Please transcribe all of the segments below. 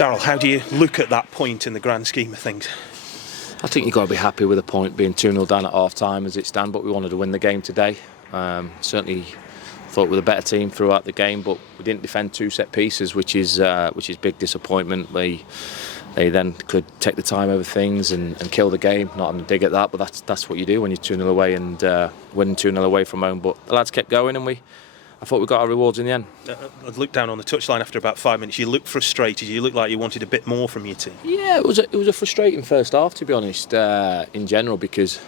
Darrell, how do you look at that point in the grand scheme of things? I think you've got to be happy with a point, being 2-0 down at half-time as it stands, but we wanted to win the game today. Certainly thought we were the better team throughout the game, but we didn't defend two set pieces, which is big disappointment. They then could take the time over things and kill the game. Not having to dig at that, but that's what you do when you're 2-0 away and winning 2-0 away from home. But the lads kept going, and I thought we got our rewards in the end. I looked down on the touchline after about 5 minutes. You looked frustrated. You looked like you wanted a bit more from your team. Yeah, it was a frustrating first half, to be honest, in general, because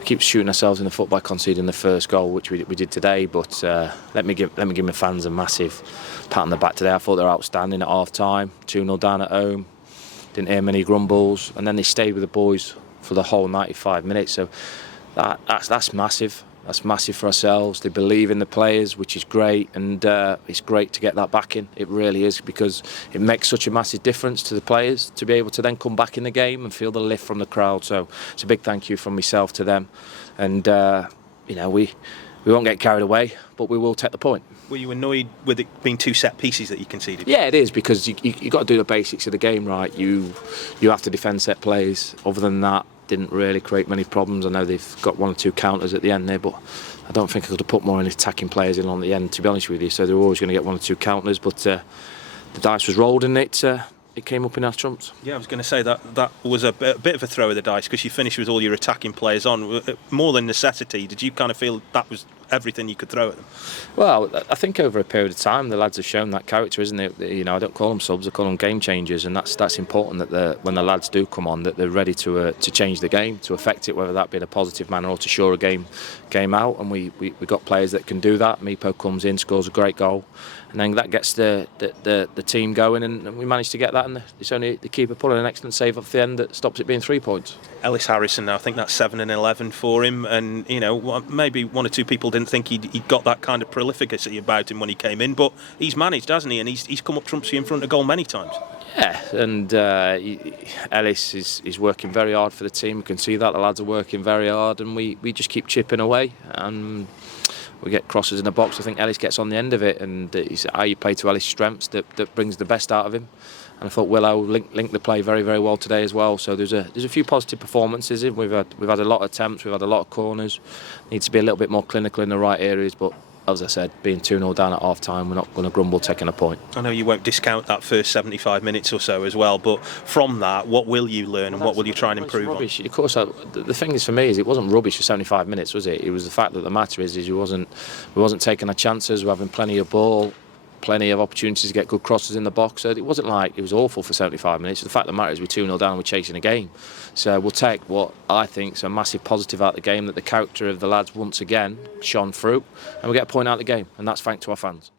we keep shooting ourselves in the foot by conceding the first goal, which we did today. But let me give my fans a massive pat on the back today. I thought they were outstanding at half time, 2-0 down at home. Didn't hear many grumbles, and then they stayed with the boys for the whole 95 minutes. So that's massive. That's massive for ourselves. They believe in the players, which is great, and it's great to get that back in. It really is, because it makes such a massive difference to the players to be able to then come back in the game and feel the lift from the crowd. So it's a big thank you from myself to them, and we won't get carried away, but we will take the point. Were you annoyed with it being two set pieces that you conceded? Yeah, it is, because you got to do the basics of the game right. You have to defend set plays. Other than that, didn't really create many problems. I know they've got one or two counters at the end there, but I don't think I could have put more attacking players in on the end, to be honest with you. So they were always going to get one or two counters, but the dice was rolled, and it came up in our trumps. Yeah, I was going to say that was a bit of a throw of the dice, because you finished with all your attacking players on. More than necessity, did you kind of feel that was everything you could throw at them? Well, I think over a period of time the lads have shown that character, isn't it? I don't call them subs, I call them game changers, and that's important, that when the lads do come on, that they're ready to change the game, to affect it, whether that be in a positive manner or to shore a game out. And we got players that can do that. Meepo comes in, scores a great goal, and then that gets the team going, and we managed to get that, and it's only the keeper pulling an excellent save off the end that stops it being 3 points. Ellis Harrison now, I think that's 7 and 11 for him, and maybe one or two people didn't think he'd got that kind of prolificity about him when he came in, but he's managed, hasn't he? And he's come up trumps in front of goal many times. Yeah, and Ellis is working very hard for the team. You can see that the lads are working very hard, and we just keep chipping away, and we get crosses in the box. I think Ellis gets on the end of it, and it's how you play to Ellis' strengths that brings the best out of him. And I thought Willow linked the play very, very well today as well. So there's a few positive performances. We've had a lot of attempts, we've had a lot of corners. Need to be a little bit more clinical in the right areas, but as I said, being 2-0 down at half time, we're not going to grumble taking a point. I know you won't discount that first 75 minutes or so as well, but from that, what will you learn and what will you try and improve on? Of course, the thing is for me is it wasn't rubbish for 75 minutes, was it? It was the fact that the matter is we wasn't taking our chances. We're having plenty of ball, plenty of opportunities to get good crosses in the box. So it wasn't like it was awful for 75 minutes. The fact of the matter is we're 2-0 down and we're chasing a game. So we'll take what I think is a massive positive out of the game, that the character of the lads once again shone through, and we get a point out of the game, and that's thanks to our fans.